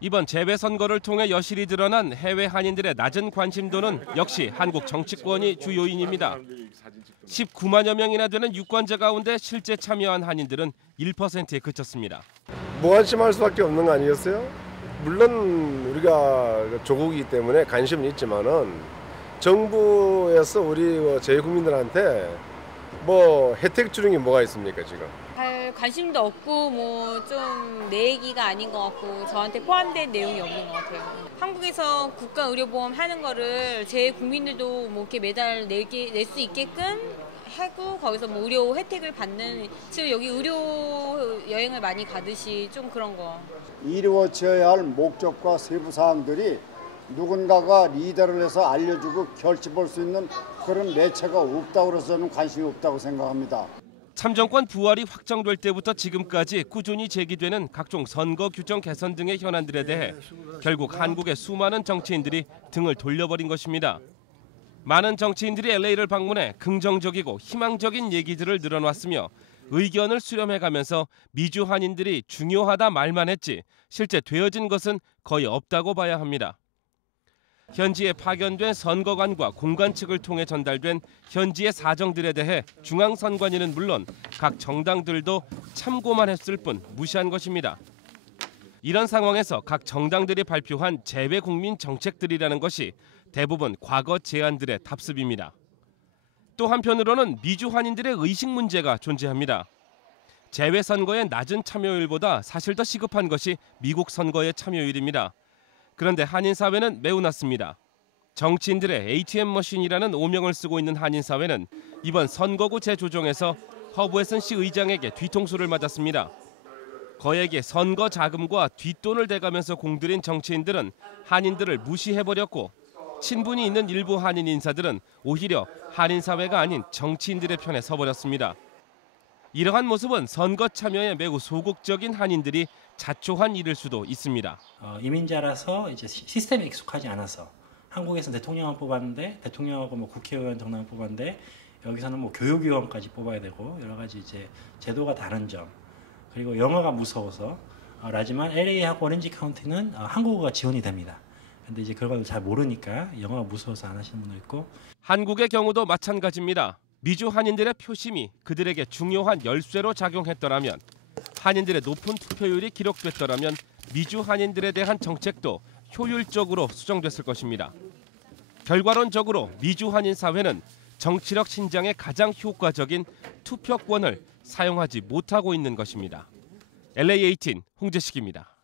이번 재배선거를 통해 여실히 드러난 해외 한인들의 낮은 관심도는 역시 한국 정치권이 주 요인입니다. 19만여 명이나 되는 유권자 가운데 실제 참여한 한인들은 1%에 그쳤습니다. 무관심할 수밖에 없는 거 아니겠어요? 물론 우리가 조국이기 때문에 관심은 있지만은 정부에서 우리 제국민들한테 뭐 혜택 주는 게 뭐가 있습니까 지금? 할 관심도 없고 뭐좀 내 얘기가 아닌 것 같고 저한테 포함된 내용이 없는 것 같아요. 한국에서 국가 의료보험 하는 거를 제 국민들도 뭐 이렇게 매달 낼 수 있게끔 하고 거기서 뭐 의료 혜택을 받는 지금 여기 의료 여행을 많이 가듯이 좀 그런 거. 이루어져야 할 목적과 세부 사항들이 누군가가 리더를 해서 알려주고 결집할 수 있는 그런 매체가 없다고 해서 저는 관심이 없다고 생각합니다. 참정권 부활이 확정될 때부터 지금까지 꾸준히 제기되는 각종 선거 규정 개선 등의 현안들에 대해 결국 한국의 수많은 정치인들이 등을 돌려버린 것입니다. 많은 정치인들이 LA를 방문해 긍정적이고 희망적인 얘기들을 늘어놨으며 의견을 수렴해가면서 미주 한인들이 중요하다 말만 했지 실제 되어진 것은 거의 없다고 봐야 합니다. 현지에 파견된 선거관과 공관 측을 통해 전달된 현지의 사정들에 대해 중앙선관위는 물론 각 정당들도 참고만 했을 뿐 무시한 것입니다. 이런 상황에서 각 정당들이 발표한 재외 국민 정책들이라는 것이 대부분 과거 제안들의 답습입니다. 또 한편으로는 미주 한인들의 의식 문제가 존재합니다. 재외 선거의 낮은 참여율보다 사실 더 시급한 것이 미국 선거의 참여율입니다. 그런데 한인 사회는 매우 낮습니다. 정치인들의 ATM 머신이라는 오명을 쓰고 있는 한인 사회는 이번 선거구 재조정에서 허브에슨 시 의장에게 뒤통수를 맞았습니다. 거액의 선거 자금과 뒷돈을 대가면서 공들인 정치인들은 한인들을 무시해버렸고 친분이 있는 일부 한인 인사들은 오히려 한인 사회가 아닌 정치인들의 편에 서버렸습니다. 이러한 모습은 선거 참여에 매우 소극적인 한인들이 자초한 일일 수도 있습니다. 어, 이민자라서 이제 시- 시스템에 익숙하지 않아서 한국에서는 대통령을 뽑았는데 대통령하고 뭐 국회의원 정당을 뽑았는데 여기서는 뭐 교육위원까지 뽑아야 되고 여러 가지 이제 제도가 다른 점 그리고 영어가 무서워서 어, 라지만 LA하고 오렌지 카운티는 어, 한국어가 지원이 됩니다. 근데 이제 그걸 잘 모르니까 영어가 무서워서 안 하시는 분도 있고 한국의 경우도 마찬가지입니다. 미주 한인들의 표심이 그들에게 중요한 열쇠로 작용했더라면 한인들의 높은 투표율이 기록됐더라면 미주 한인들에 대한 정책도 효율적으로 수정됐을 것입니다. 결과론적으로 미주 한인 사회는 정치력 신장에 가장 효과적인 투표권을 사용하지 못하고 있는 것입니다. LA18 홍재식입니다.